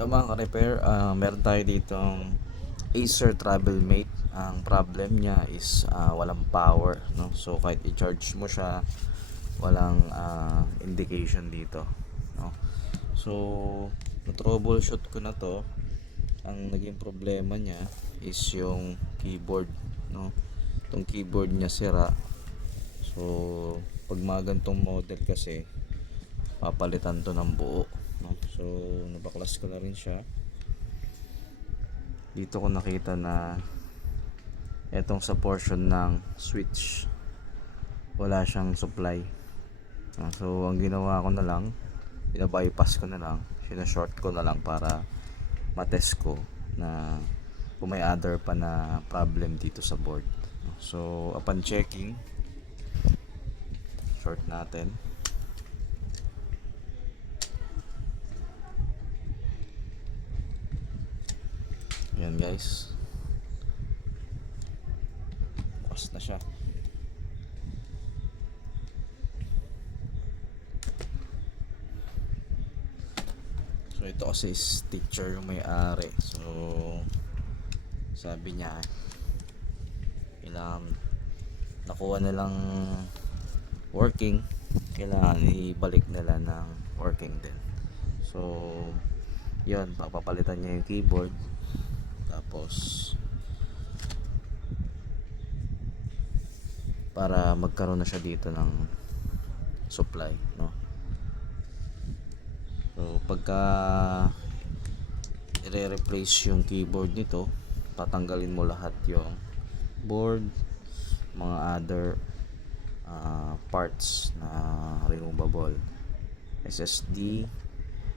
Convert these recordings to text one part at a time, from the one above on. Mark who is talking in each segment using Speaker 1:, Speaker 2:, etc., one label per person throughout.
Speaker 1: Hello mga ka-repair, Ah, meron tayo dito ang Acer Travel Mate. Ang problem niya is ah, walang power, no? So kahit i-charge mo siya, walang ah, indication dito, no? So na-troubleshoot ko na to. Ang naging problema niya is yung keyboard, no? Itong keyboard niya sira. So pag mga model kasi papalitan to ng buo no? so nabaklas ko na rin siya. Dito ko nakita na etong sa portion ng switch wala siyang supply. No? so ang ginawa ko na lang binabypass ko na lang sinashort ko na lang para matest ko na kung may other pa na problem dito sa board. So upon checking short natin Yan guys. Bukas na siya. So ito kasi is teacher yung may-ari. So sabi niya kailangan nakuha na lang working kailangan ibalik nila ng working din. So yun, papapalitan niya yung keyboard tapos para magkaroon na siya dito ng supply no? So pagka i-replace yung keyboard nito tatanggalin mo lahat yung board mga other ah, parts na removable. SSD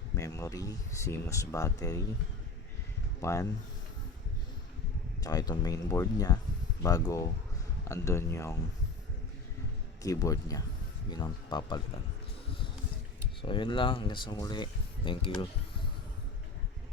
Speaker 1: memory CMOS battery fan tsaka itong mainboard niya bago andun yung keyboard niya. Yun ang papalitan. So yun lang. Hanggang sa muli. Thank you